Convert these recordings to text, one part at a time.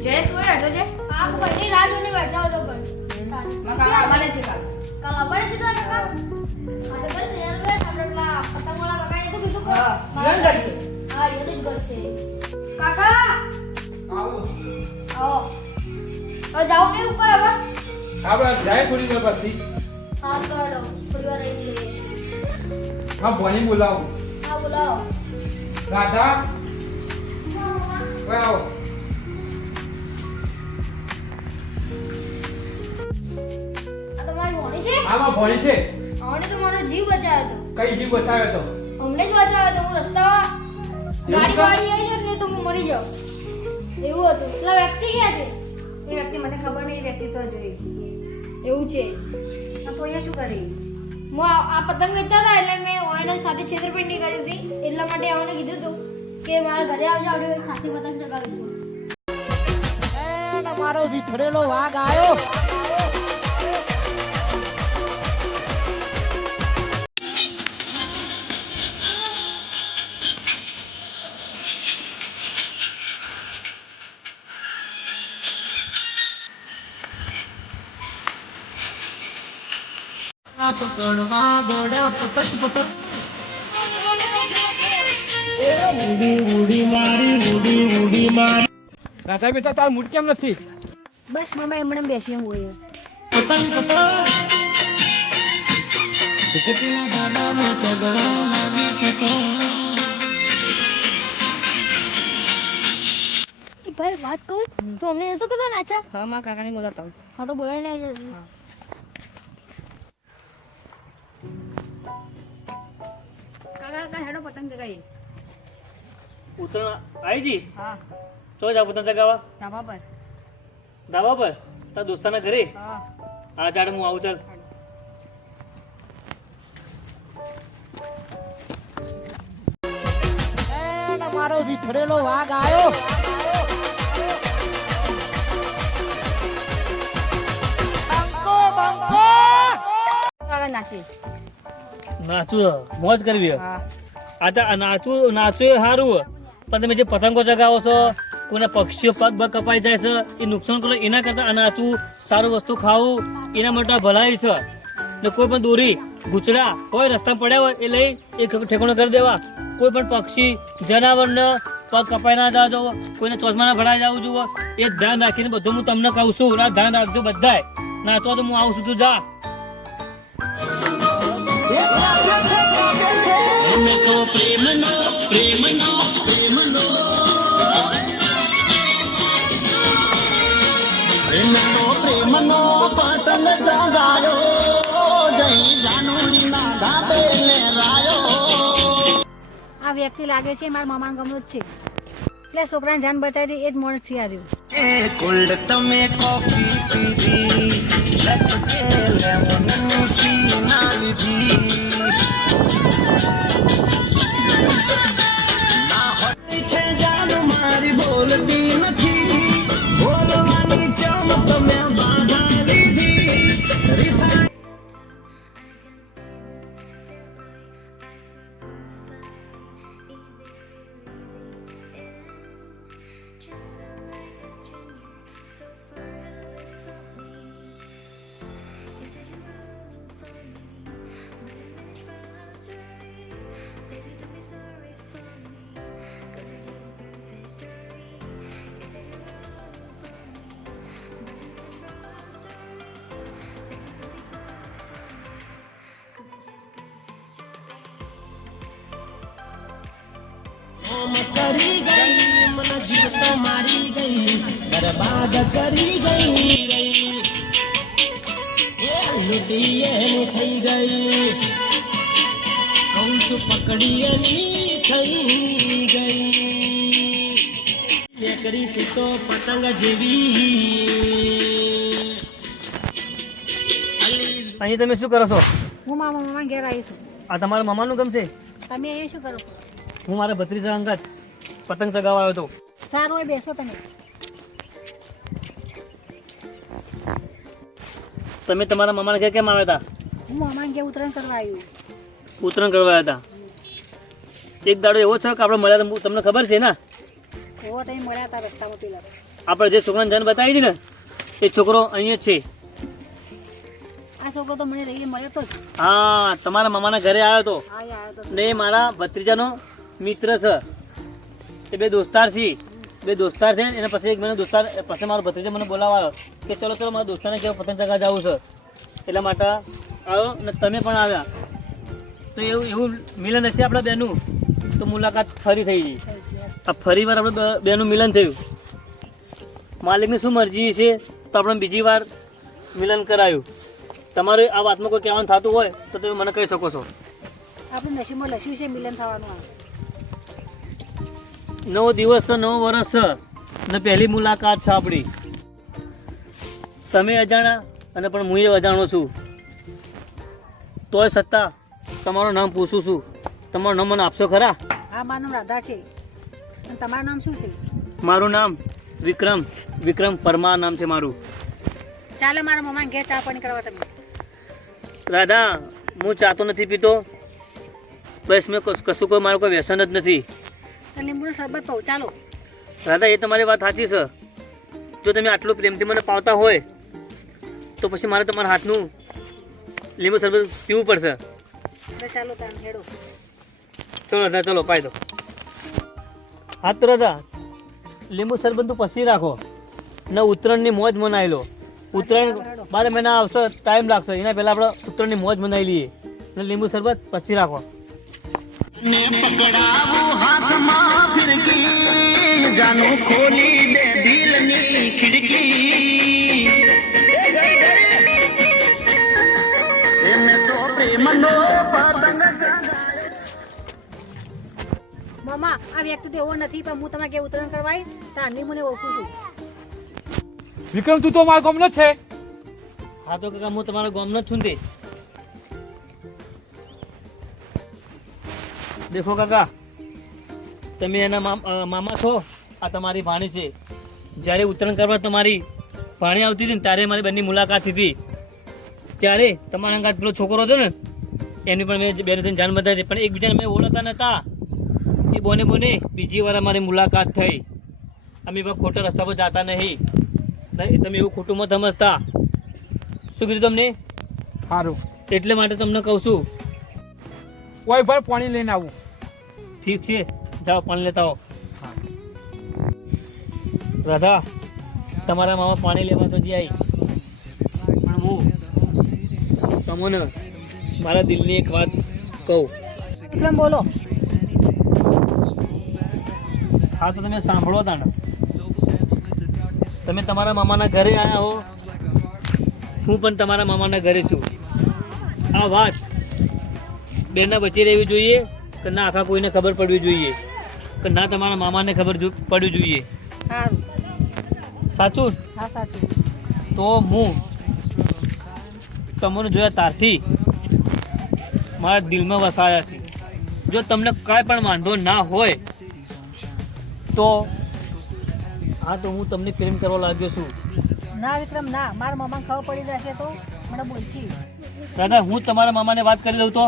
જય સોય હટો છે આ ભાઈની રાહ જોઈને બેઠા હતો પણ માં કાકા આવવાના છે કાલ ખબર છે તને કાકા આજે બસ યાર વે આપણે પેલા પતંગવાળા કાકાએ તો કીધું હા જીવન કરશે હા એ જ કરશે કાકા આવો હવે જાઓ ને ઉપર હવે આપણે જાય થોડી વાર પછી હા કરો થોડી વાર રહી લઈએ હા બોની બોલાવો હા બોલાવો રાધા ઓય આવો આ તમારી મોણી છે આમાં ભણી છે આવણે તો મારો જીવ બચાવ્યો હતો કઈ જીવ બતાવ્યો તો અમને જ બચાવ્યો હતો હું રસ્તામાં ગાડી છે? વાળી આવી એટલે તો હું મરી જાઉં એવું હતું પેલા વ્યક્તિ ક્યાં છે એ વ્યક્તિ મને ખબર નહીં, એ વ્યક્તિ તો જોઈ. એવું છે તો તું અહીંયા શું કરી? હું આ પતંગ વેચતા હતા એટલે મેં ઓયના સાથે છેતરપિંડી કરી હતી એટલા માટે આવને કીધું હતું કે મારા ઘરે આવજો આપણે સાથે પતંગ ચગાવીશું મારો વિખરેલો વાઘ આવ્યો. રાધા બેટા તાર મૂડ કેમ નથી બસ મમ્મી એમણે બેસી હું હોય. ભાઈ વાત કહું તો અમને નતો કીધો નાચા હા માં કાકાને બોલાવતા હું હા તો બોલાય ને કાકા કાકા હેડો પતંગ ચગાવીએ. ઉત્તરાયણ આવી જી હા ચો જા પતંગ ચગાવવા ધાબા પર ધાબા પર તારા દોસ્તાના ઘરે હા હા ચાલ હું આવું ચાલ મારો વિખરેલો વાઘ આવ્યો. કાકા નાચીએ. નાચું મોજ કરવી હે. હા આ તો આ નાચવું એ સારું પણ તમે જે પતંગો ચગાવો છો કોઈના પક્ષીઓ પગ પગ કપાઈ જાય છે એ નુકસાન કરો એના કરતાં આ નાચવું સારું વસ્તુ ખાવું એના માટે ભલાઈ છે ને કોઈ પણ દોરી ગુચડા કોઈ રસ્તા પડ્યા હોય એ લઈ એક ઠેકાણો કરી દેવા કોઈ પણ પક્ષી જનાવરને પગ કપાઈ ના જવા જવો કોઈને ચોસમાં ના ભરાઈ જવું જુઓ એ ધ્યાન રાખીને બધું હું તમને કહું છું ના ધ્યાન રાખજો બધાય નાચવા તો હું આવું છું તું જા આ વ્યક્તિ લાગે છે મારા મામા ગમનો જ છે એટલે છોકરાને જાન બચાવી દે એ જ મોણ છે આવ્યું. કરી ગઈ મન જીવ તો મારી ગઈ બરબાદ કરી ગઈ રહી એ લૂટી એની થઈ ગઈ કૌશ પકડી એની થઈ ગઈ લેકડી તું તો પતંગ જેવી અહીં તમે શું કરો છો હું મારા મામા ઘેર આવી છું. આ તમારા મામાનું ગમ છે તમે અહીંયા શું કરો છો? હું મારા ભત્રીજા અંગત પતંગ ચગાવવા આવ્યો હતો સારું હોય બેસો તમે. તમે તમારા મામાના ઘરે કેમ આવ્યા હતા હું મામા ઘેર ઉત્તરાયણ કરવા આવ્યું. ઉત્તરાયણ કરવા આવ્યા હતા એક દાડો એવો છે કે આપણે મળ્યા હતા, તમને ખબર છે ને એવો તમે મળ્યા હતા રસ્તામાં પેલા આપણે જે છોકરાને જન બતાવી હતી ને એ છોકરો અહીંયા જ છે. આ છોકરો તો મને રહી મળ્યો તો જ. હા, તમારા મામાના ઘરે આવ્યો હતો હા એ આવ્યો તો ને એ મારા ભત્રીજાનો મિત્ર છે. એ બે દોસ્તાર છે. એના પછી એક મહિનો દોસ્તાર પછી મારો ભત્રીજો મને બોલાવા આવ્યો કે ચલો ચલો મારા દોસ્તારને કેવું પતંગ ચગાવવા જવું છે. એટલા માટે આવ્યો ને તમે પણ આવ્યા. તો એવું મિલન હશે આપણા બેનું તો મુલાકાત ફરી થઈ ગઈ. આ ફરી વાર આપણે બેનું મિલન થયું. માલિકની શું મરજી છે તો આપણે બીજી વાર મિલન કરાયું. તમારે આ વાતમાં કોઈ કહેવાનું થતું હોય તો તમે મને કહી શકો છો. આપણે નસીબમાં લખ્યું છે મિલન થવાનું આ. નવો દિવસ છે, નવો વર્ષ છે ને પહેલી મુલાકાત છે આપણી. તમે અજાણા અને પણ હું એ અજાણો છું. તોય છતાં તમારું નામ પૂછું છું. તમારું નામ મને આપશો ખરા? હા મારું નામ રાધા છે અને તમારું નામ શું છે? મારું નામ વિક્રમ પરમાર નામ છે મારું. ચાલો મારા મમ્માને ઘેર ચા પાણી કરવા તમે. રાધા, હું ચાતો નથી પીતો. બસ મેં કશું કોઈ મારું કોઈ વ્યસન જ નથી. તો લીંબુનો શરબત પાઉં ચાલો. રાધા, એ તમારી વાત સાચી છે. જો તમે આટલું પ્રેમથી મને પાવતા હોય તો પછી મારે તમારા હાથનું લીંબુ શરબત પીવું પડશે. એટલે ચાલો તમે હેડો. ચલો રાધા, ચલો પાઈ દો. હા તો રાધા, લીંબુ શરબત તું પછી રાખો ને ઉત્તરાયણની મોજ મનાવી લો. ઉત્તરાયણ 12 મહિના આવશે, ટાઈમ લાગશે. એના પહેલાં આપણે ઉત્તરાયણની મોજ મનાવી લઈએ ને લીંબુ શરબત પછી રાખો. ને પકડાવું હાથમાં ફિરકી જાનું ખોલી દે દિલની ખિડકી એને તો પ્રેમનો પતંગ ચગાવ્યો. મમ્મા આ વ્યક્તિ તો એવો નથી પણ હું તમારે ઘેર ઉત્તરાયણ કરવા આવી તારની મને ઓળખું છું. વિક્રમ તું તો મારા ગામનો જ છે. હા તો કાકા, હું તમારા ગામનો જ છું ને. દેખો કાકા, તમે એના મામા છો. આ તમારી ભાણી છે. જ્યારે ઉત્તરાયણ કરવા તમારી ભાણી આવતી હતી ને ત્યારે મારી બંને મુલાકાત હતી. ત્યારે તમારા અંગાત પેલો છોકરો હતો ને એની પણ મેં બેને થઈને જાણ બતાવી હતી, પણ એકબીજાને મેં ઓળખતા નહોતા. એ બોને બીજી વાર અમારી મુલાકાત થઈ. અમે એવા ખોટા રસ્તા પર જતા નહીં. તમે એવું ખોટું મત સમજતા. શું કીધું તમને? સારું, એટલે માટે તમને કહું છું. કોઈ ભાઈ પાણી લઈને આવું. ઠીક છે, જાઓ પાણી લેતા આવો. રાધા, તમારા મામા પાણી લેવા તો જઈ આવી, પણ હું તમને મારા દિલની એક વાત કહું. વિક્રમ બોલો. હા તો તમે સાંભળો તા ને. તમે તમારા મામાના ઘરે આવ્યા હો, હું પણ તમારા મામાના ઘરે છું. આ વાત બેના વચ્ચે રહેવી જોઈએ કે ના આખા કોઈને ખબર પડવી જોઈએ કે ના તમારા મામાને ખબર પડવી જોઈએ. સારું. સાચું? હા સાચું. તો હું તમને જોયા તારથી મારા દિલમાં વસાયા છે. જો તમને કાંઈ પણ વાંધો ના હોય તો હા તો હું તમને પ્રેમ કરવા લાગ્યો છું. ના વિક્રમ ના, મારા મમ્માને ખબર પડી જશે તો મને બોલશી. દાદા, હું તમારા મામાને વાત કરી દઉં તો?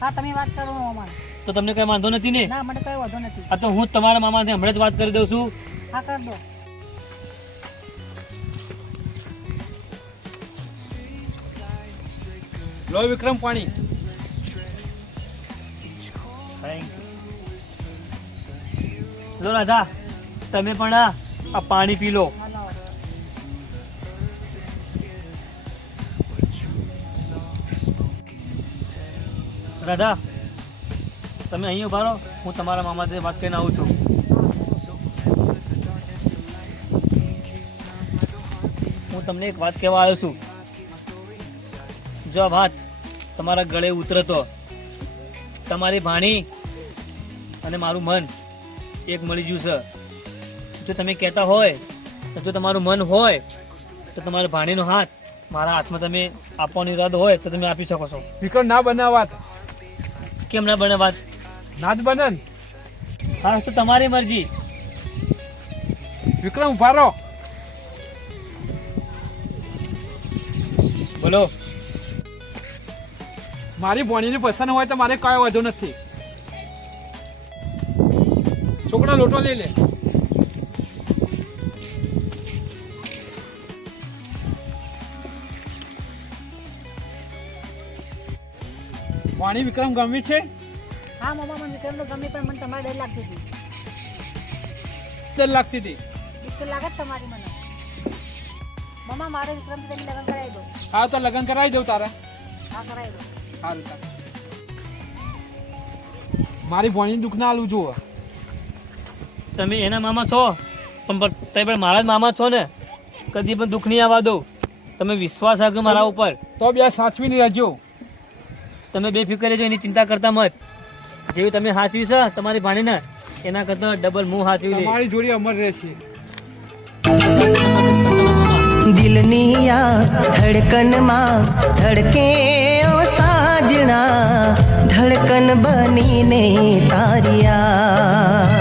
હા તમે વાત કરો મમ્માને. તો તમને કઈ વાંધો નથી ને? ના મને કઈ વાંધો નથી. હા તો હું તમારા મામાને હમણાં જ વાત કરી દઉં છું. હા કર દો. લો વિક્રમ પાણી. લો રાધા, તમે પણ આ પાણી પી લો. હા લાવો. રાધા, તમે અહીં ઉભા રહો, હું તમારા મામા સાથે વાત કરીને આવું છું. હું તમને એક વાત કહેવા આવ્યો છું. જો આ વાત તમારા ગળે ઉતરે તો તમારી ભાણી અને મારું મન એક મળી ગયું છે. જો તમે કહેતા હોય, જો તમારું મન હોય તો તમારા ભાણીનો હાથ મારા હાથમાં તમે આપવાનો ઈરાદો હોય તો તમે આપી શકો છો. વિક્રમ ના બને વાત. કેમ ના બને વાત? ના જ બને ને. હા તો તમારી મરજી. વિક્રમ ઉભા રહો. બોલો. મારી ભણીની પસંદ હોય તો મારે કયો વાંધો નથી. છોકરા લોટો લઈ લે. વાણી વિક્રમ ગમે છે? હા મામા મને વિક્રમ તો ગમે પણ મને તમારે ડર લાગતી હતી. ડર લાગતી હતી. બીક તો લાગે જ તમારી મને. મામા મારે વિક્રમ તમે લગ્ન કરાવી દો. હા તો લગ્ન કરાવી દઉં તારે. હા કરાવી દો. સારું તારે. મારી ભોણીને દુઃખ ના આલું જુઓ. તમે એના મામા છો પણ તમે પણ મારા જ મામા છો ને, કદી પણ દુઃખ નહીં આવવા દો. તમે વિશ્વાસ રાખજો મારા ઉપર. તો બે સાચવીને રહેજો. તમે બેફિકર રહેજો, એની ચિંતા કરતા મત. જેવી તમે સાચવી છે તમારી ભાણીને એના કરતાં ડબલ હું સાચવી લઈશ. તમારી જોડી અમર રહેશે. દિલની આ ધડકનમાં ધડકે ઓ સાજણા, ધડકન બનીને તારિયા.